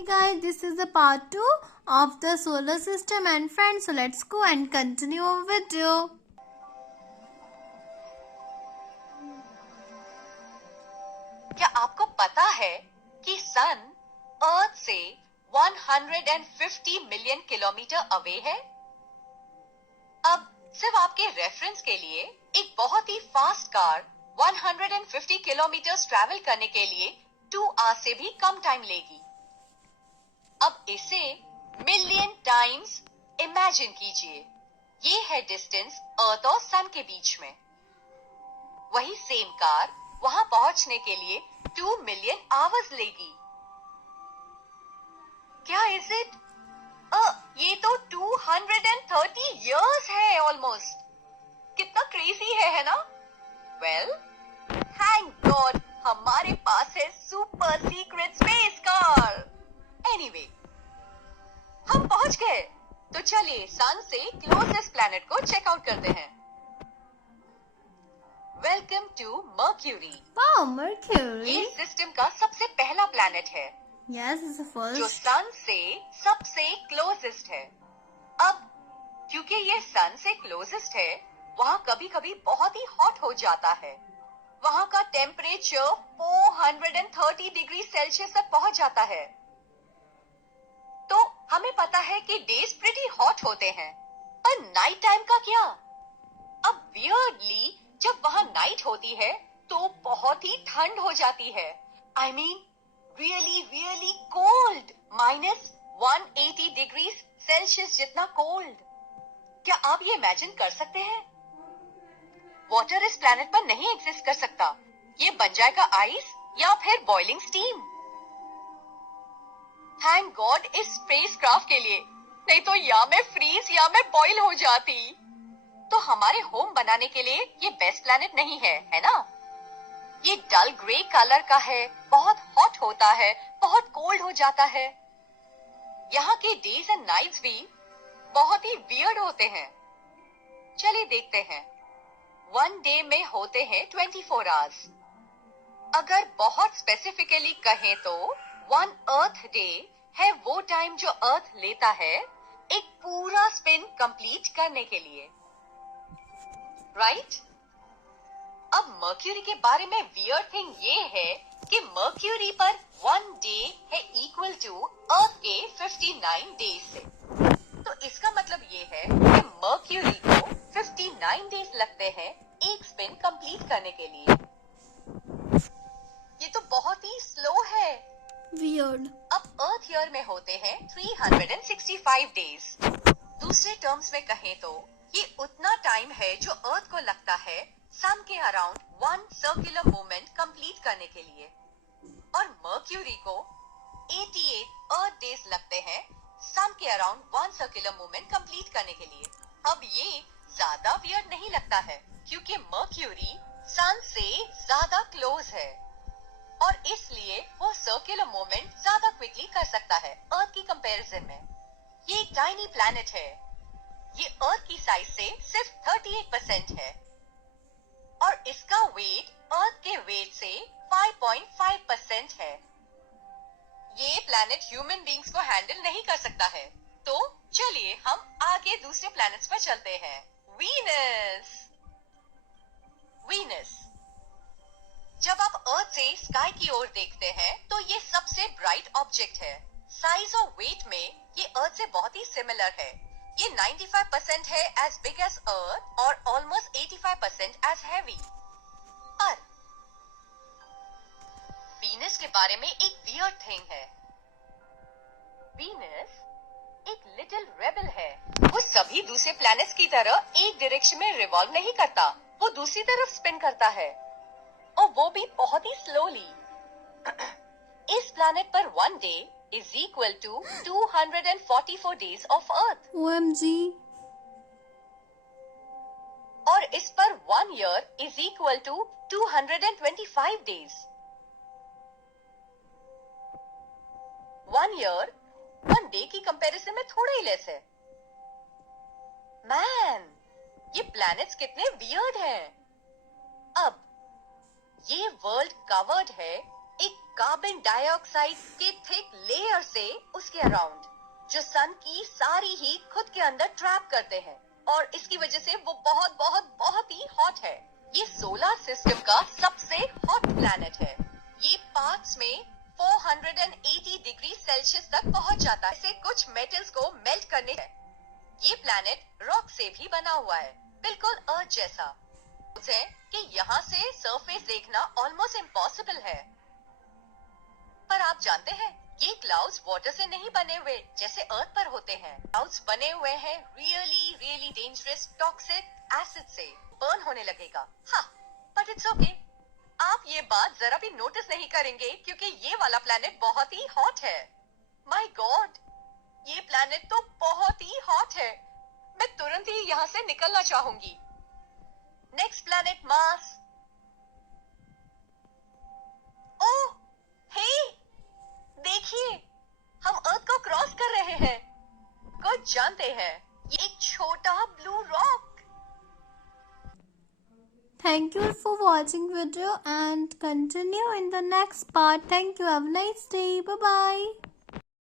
Hey guys, this is the part 2 of the solar system and friends. So let's go and continue our video. क्या आपको पता है कि सन अर्थ से 150 million kilometre away है? अब सिर्फ आपके रेफरेंस के लिए एक बहुत ही फास्ट कार 150 किलोमीटर ट्रैवल करने के लिए 2 आवर्स से भी कम टाइम लेगी। अब इसे मिलियन टाइम्स इमेजिन कीजिए। ये है डिस्टेंस अर्थ और सन के बीच में। वही सेम कार वहां पहुंचने के लिए 2 मिलियन आवर्स लेगी। क्या इज इट? ये तो 230 इयर्स है ऑलमोस्ट। कितना क्रेजी है ना? वेल, थैंक गॉड हमारे पास है super secret space car. Anyway, हम पहुंच गए। तो चलिए सन से क्लोजेस्ट प्लैनेट को चेकआउट करते हैं। Welcome to Mercury. Wow, Mercury. ये सिस्टम का सबसे पहला प्लैनेट है Yes, it's the जो first. सन से सबसे क्लोजेस्ट है। अब क्योंकि ये सन से क्लोजेस्ट है, वहाँ कभी कभी बहुत ही हॉट हो जाता है। वहाँ का टेम्परेचर 430 डिग्री सेल्सियस तक पहुंच जाता है। तो हमें पता है कि डेज प्रिटी हॉट होते हैं, पर नाइट टाइम का क्या? अब वियर्डली जब वहाँ नाइट होती है तो बहुत ही ठंड हो जाती है। I mean really really cold, -180 degree Celsius जितना कोल्ड। क्या आप ये इमेजिन कर सकते हैं? वाटर इस प्लैनेट पर नहीं एग्जिस्ट कर सकता। ये बन जाएगा आइस या फिर बॉइलिंग स्टीम। थैंक गॉड इस स्पेसक्राफ्ट के लिए, नहीं तो या मैं फ्रीज या मैं बॉइल हो जाती। तो हमारे होम बनाने के लिए ये बेस्ट प्लैनेट नहीं है, है ना? ये डल ग्रे कलर का है, बहुत हॉट होता है, बहुत कोल्ड हो जाता है। यहाँ के डेज एंड नाइट्स भी बहुत ही वियर्ड होते हैं। चलिए देखते हैं। वन डे में होते हैं 24 आवर्स। अगर बहुत स्पेसिफिकली कहें तो 1 अर्थ डे है वो टाइम जो अर्थ लेता है एक पूरा स्पिन कंप्लीट करने के लिए, राइट? अब मर्क्यूरी के बारे में वियर्ड थिंग ये है कि मर्क्यूरी पर 1 डे है इक्वल टू अर्थ के 59 डेज से। तो इसका मतलब ये है कि मर्क्यूरी को 59 डेज लगते हैं एक स्पिन कंप्लीट करने के लिए। ये तो बहुत ही स्लो है। Weird. अब अर्थ ईयर में होते हैं 365 डेज। दूसरे टर्म्स में कहें तो ये उतना टाइम है जो अर्थ को लगता है सन के अराउंड 1 सर्कुलर मूवमेंट कंप्लीट करने के लिए, और मर्क्यूरी को 88 अर्थ डेज लगते हैं सन के अराउंड 1 सर्कुलर मूवमेंट कंप्लीट करने के लिए। अब ये ज्यादा वियर्ड नहीं लगता है क्योंकि मर्क्यूरी सन से ज्यादा क्लोज है और इसलिए वो सर्कुलर मूवमेंट ज्यादा क्विकली कर सकता है अर्थ की कंपैरिजन में। ये एक टाइनी प्लैनेट है। ये अर्थ की साइज से सिर्फ 38% है और इसका वेट अर्थ के वेट से 5.5% है। ये प्लैनेट ह्यूमन बींग्स को हैंडल नहीं कर सकता है। तो चलिए हम आगे दूसरे प्लैनेट्स पर चलते हैं। वीनस। वीनस, जब आप अर्थ से स्काई की ओर देखते हैं तो ये सबसे ब्राइट ऑब्जेक्ट है। साइज और वेट में ये अर्थ से बहुत ही सिमिलर है। ये 95% है एज बिग एज अर्थ और ऑलमोस्ट 85% एज हैवी। पर वीनस के बारे में एक वियर्ड थिंग है। वीनस एक लिटिल रेबल है। वो सभी दूसरे प्लैनेट्स की तरह एक डायरेक्शन में रिवॉल्व नहीं करता, वो दूसरी तरफ स्पिन करता है और वो भी बहुत ही स्लोली। इस प्लैनेट पर 1 day is equal to 244 days of Earth. OMG. और इस पर 1 year is equal to 225 days. 1 year 1 day की कंपैरिजन में थोड़ा ही लेस है। मैन, ये प्लैनेट्स कितने वियर्ड हैं। अब ये वर्ल्ड कवर्ड है एक कार्बन डाइऑक्साइड के थिक लेयर से उसके अराउंड, जो सन की सारी हीट खुद के अंदर ट्रैप करते हैं और इसकी वजह से वो बहुत बहुत बहुत ही हॉट है। ये सोलर सिस्टम का सबसे हॉट प्लैनेट है। ये पार्ट्स में 480 डिग्री सेल्सियस तक पहुंच जाता है। इसे कुछ मेटल्स को मेल्ट करने है। ये प्लैनेट रॉक से भी बना हुआ है, बिल्कुल अर्थ जैसा है कि यहाँ से सरफेस देखना ऑलमोस्ट इम्पॉसिबल है। पर आप जानते हैं ये क्लाउड्स वाटर से नहीं बने हुए जैसे अर्थ पर होते हैं। क्लाउड्स बने हुए हैं really really dangerous toxic acid से। बर्न होने लगेगा। हाँ, बट इट्स ओके। आप ये बात जरा भी नोटिस नहीं करेंगे क्योंकि ये वाला प्लैनेट बहुत ही हॉट है। माय गॉड, ये प्लैनेट तो बहुत ही हॉट है। मैं तुरंत ही यहाँ से निकलना चाहूंगी। Next planet Mars. Oh hey, देखिए, हम अर्थ को क्रॉस कर रहे हैं। कुछ जानते हैं, ये एक छोटा blue rock. Thank you for watching video and continue in the next part. Thank you. Have a nice day. Bye bye.